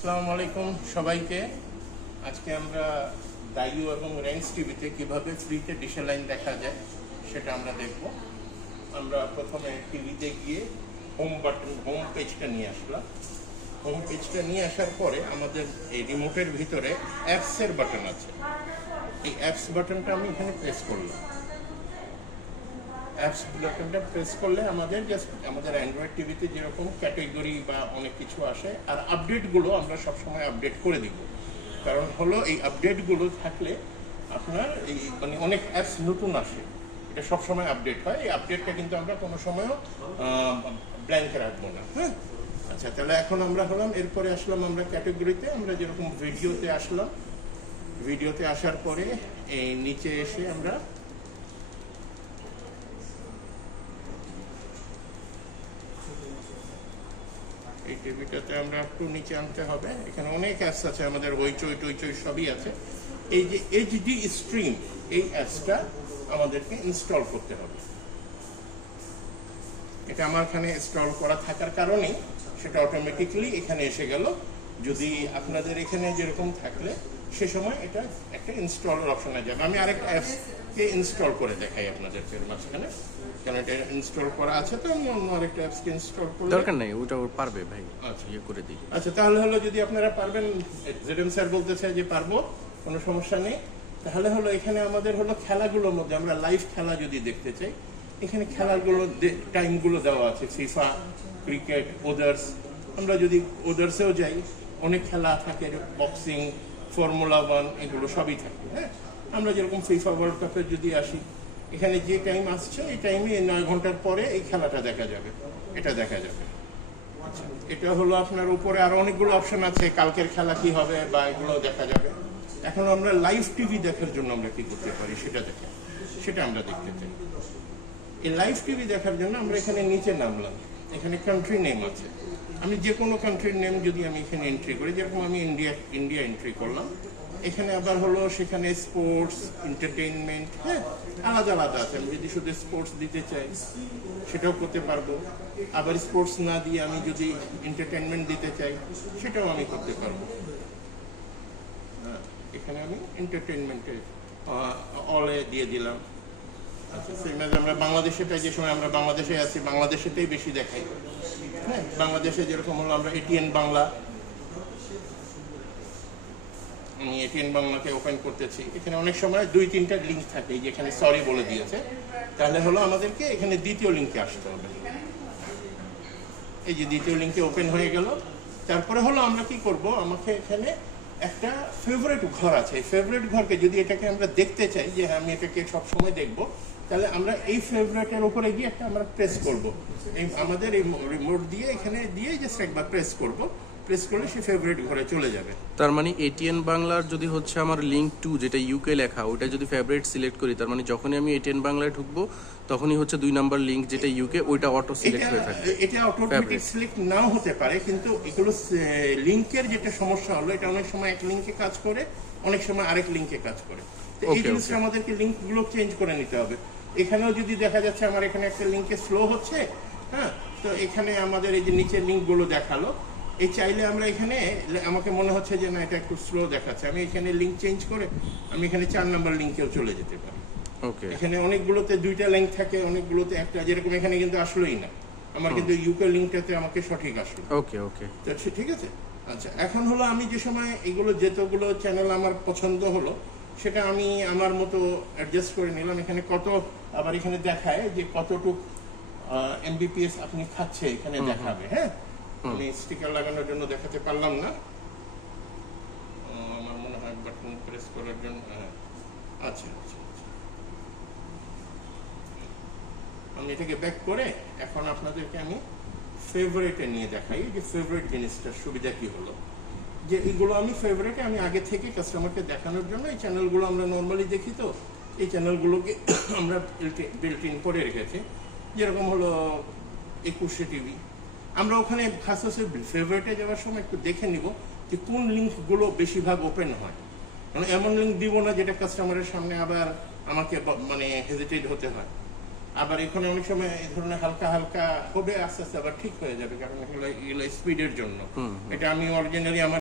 আসসালামু আলাইকুম সবাইকে। আজকে আমরা দাইও এবং রেন্স টিভিতে কিভাবে ফ্রিতে ডিশের লাইন দেখা যায় সেটা আমরা দেখব। আমরা প্রথমে টিভিতে গিয়ে হোম পেজটা নিয়ে আসলাম। হোম পেজটা নিয়ে আসার পরে আমাদের এই রিমোটের ভিতরে অ্যাপসের বাটন আছে। এই অ্যাপস বাটনটা আমি এখানে প্রেস করলাম। অ্যাপস বাটনটা প্রেস করলে আমাদের অ্যান্ড্রয়েড টিভিতে যেরকম ক্যাটেগরি বা অনেক কিছু আসে, আর আপডেটগুলো আমরা সবসময় আপডেট করে দিব। কারণ হলো এই আপডেটগুলো থাকলে আপনার এই অনেক অ্যাপস নতুন আসে, এটা সবসময় আপডেট হয়। এই আপডেটটা কিন্তু আমরা কোনো সময়ও ব্ল্যাঙ্কে রাখবো না। হ্যাঁ, আচ্ছা, তাহলে এখন আমরা এরপরে আসলাম আমরা ক্যাটেগরিতে। আমরা যেরকম ভিডিওতে আসলাম, ভিডিওতে আসার পরে এই নিচে এসে আমরা এই টিভিটাতে আমরা একটু নিচে আনতে হবে। এখানে অনেক অ্যাপস আছে, আমাদের হইচই টইচই সবই আছে। এই যে এইচডি স্ট্রিম, এই অ্যাপসটা আমাদেরকে ইনস্টল করতে হবে। এটা আমার এখানে ইনস্টল করা থাকার কারণে সেটা অটোমেটিকলি এখানে এসে গেল। যদি আপনাদের এখানে যেরকম থাকলে সে সময় এটা একটা ইনস্টলের অপশনে যাবে। আমি আরেকটা অ্যাপসকে ইনস্টল করে দেখাই আপনাদেরকে মাঝখানে, কারণ এটা ইনস্টল করা আছে। তো আমি অন্য আরেকটা অ্যাপসকে ইনস্টল করে দরকার নাই, ওটা ওর পারবে ভাই। আচ্ছা, ইয়ে করে দিই। আচ্ছা, তাহলে যদি আপনারা পারবেন, জেডএম স্যার বলতেছে যে পারবো, কোনো সমস্যা নেই। তাহলে এখানে আমাদের খেলাগুলোর মধ্যে আমরা লাইভ খেলা যদি দেখতে চাই, এখানে খেলাগুলো টাইমগুলো দেওয়া আছে। FIFA, cricket, others. আমরা যদি ওদার্সেও যাই, অনেক খেলা থাকে, বক্সিং, ফর্মুলা 1, এগুলো সবই থাকে। হ্যাঁ, আমরা যেরকম ফিফা ওয়ার্ল্ড কাপে যদি আসি, এখানে যে টাইম আসছে এই টাইমে 9 ঘন্টার পরে এই খেলাটা দেখা যাবে, এটা দেখা যাবে। আচ্ছা, এটা আপনার উপরে আরো অনেকগুলো অপশন আছে, কালকের খেলা কি হবে বা এগুলো দেখা যাবে। এখন আমরা লাইভ টিভি দেখার জন্য আমরা কি করতে পারি সেটা আমরা দেখতে চাই। এই লাইভ টিভি দেখার জন্য আমরা এখানে নিচে নামলাম, এখানে কান্ট্রি নেম আছে। আমি যে কোনো কান্ট্রির নেম যদি আমি এখানে এন্ট্রি করি, যেরকম আমি ইন্ডিয়া এন্ট্রি করলাম, এখানে আবার সেখানে স্পোর্টস, এন্টারটেইনমেন্ট, হ্যাঁ, আলাদা আলাদা আছে। আমি যদি শুধু স্পোর্টস দিতে চাই সেটাও করতে পারবো। আবার স্পোর্টস না দিয়ে আমি যদি এন্টারটেইনমেন্ট দিতে চাই সেটাও আমি করতে পারবো। এখানে আমি এন্টারটেইনমেন্টে অলে দিয়ে দিলাম। আচ্ছা, আমরা বাংলাদেশেটা, যে সময় আমরা বাংলাদেশে আছি, বাংলাদেশেতেই বেশি দেখাই। হ্যাঁ, বাংলাদেশে যেরকম আমরা এটিএন বাংলা, আমি এটিএন বাংলাকে ওপেন করতেছি। এখানে অনেক সময় 2-3টা লিঙ্ক থাকে, যেখানে সরি বলে দিয়েছে। তাহলে আমাদেরকে এখানে দ্বিতীয় লিঙ্কে আসতে হবে। এই যে দ্বিতীয় লিঙ্কে ওপেন হয়ে গেল। তারপরে আমরা কি করব, আমাকে এখানে একটা ফেভারিট ঘর আছে। এই ফেভারিট ঘরকে যদি এটাকে আমরা দেখতে চাই, যে আমি এটাকে সবসময় দেখবো, তাহলে আমরা এই ফেভারিটের উপরে গিয়ে আমরা প্রেস করব। আমাদের এই রিমোট দিয়ে এখানে দিয়ে জাস্ট একবার প্রেস করব। প্রেস করলে সে ফেভারিট ঘরে চলে যাবে। তার মানে এটিএন বাংলার যদি আমার লিংক টু, যেটা ইউকে লেখা, ওটা যদি ফেভারিট সিলেক্ট করি, তার মানে যখনই আমি এটিএন বাংলায় ঢুকবো তখনই 2 নাম্বার লিংক যেটা ইউকে, ওইটা অটো সিলেক্ট হয়ে থাকে। এটা অটোমেটিক সিলেক্ট নাও হতে পারে, কিন্তু এগুলো লিংকের যেটা সমস্যা হলো, এটা অনেক সময় এক লিংকে কাজ করে, অনেক সময় আরেক লিংকে কাজ করে। তো এই জিনিসটা আমাদেরকে লিংকগুলো চেঞ্জ করে নিতে হবে। এখানেও যদি দেখা যাচ্ছে আমার এখানে একটা লিংকে স্লো হচ্ছে, হ্যাঁ, তো এখানে আমাদের এই যে নিচের লিংকগুলো দেখালো, এই চাইলে আমরা এখানে, আমাকে মনে হচ্ছে যে না, এটা একটু স্লো দেখাচ্ছে, আমি এখানে লিংক চেঞ্জ করে আমি এখানে 4 নাম্বার লিংকেও চলে যেতে পারি। ওকে, এখানে অনেকগুলোতে 2টা লিংক থাকে, অনেকগুলোতে একটা, যেরকম এখানে কিন্তু আসলোই না আমার, কিন্তু ইউকে লিংকটাতে আমাকে সঠিক আসলো। ওকে ওকে, তো ঠিক আছে। আচ্ছা, এখন আমি যে সময় এগুলো যেতগুলো চ্যানেল আমার পছন্দ হলো, সেটা আমি আমার মতো অ্যাডজাস্ট করে নিলাম। এখানে আবার এখানে দেখায় যে কতটুক এমবিপিএস আপনি খাচ্ছে, এখানে দেখাবে। হ্যাঁ, আমি স্টিকার লাগানোর জন্য দেখাতে পারলাম না, আমার মনে হয় বাটন প্রেস করার জন্য। আচ্ছা আচ্ছা, আমি এটাকে ব্যাক করে এখন আপনাদেরকে আমি ফেভারিটে নিয়ে দেখাই যে ফেভারিট জিনিসটার সুবিধা কি হলো। যে এইগুলো আমি ফেভারিটে আমি আগে থেকে কাস্টমারকে দেখানোর জন্য, এই চ্যানেলগুলো আমরা নর্মালি দেখি, তো এই চ্যানেলগুলোকে আমরা বিল্ট ইন করে রেখেছি। যেরকম 21 টিভি, আমরা ওখানে খাস ফেভারিটে যাওয়ার সময় একটু দেখে নিব যে কোন লিঙ্কগুলো বেশিরভাগ ওপেন হয়। মানে এমন লিঙ্ক দিব না যেটা কাস্টমারের সামনে আবার আমাকে হেজিটেট হতে হয়। আবার এখানে অনেক সময় এই ধরনের হালকা হালকা হবে, আস্তে আস্তে আবার ঠিক হয়ে যাবে, কারণ এগুলো স্পিডের জন্য। এটা আমি অরিজিনালি আমার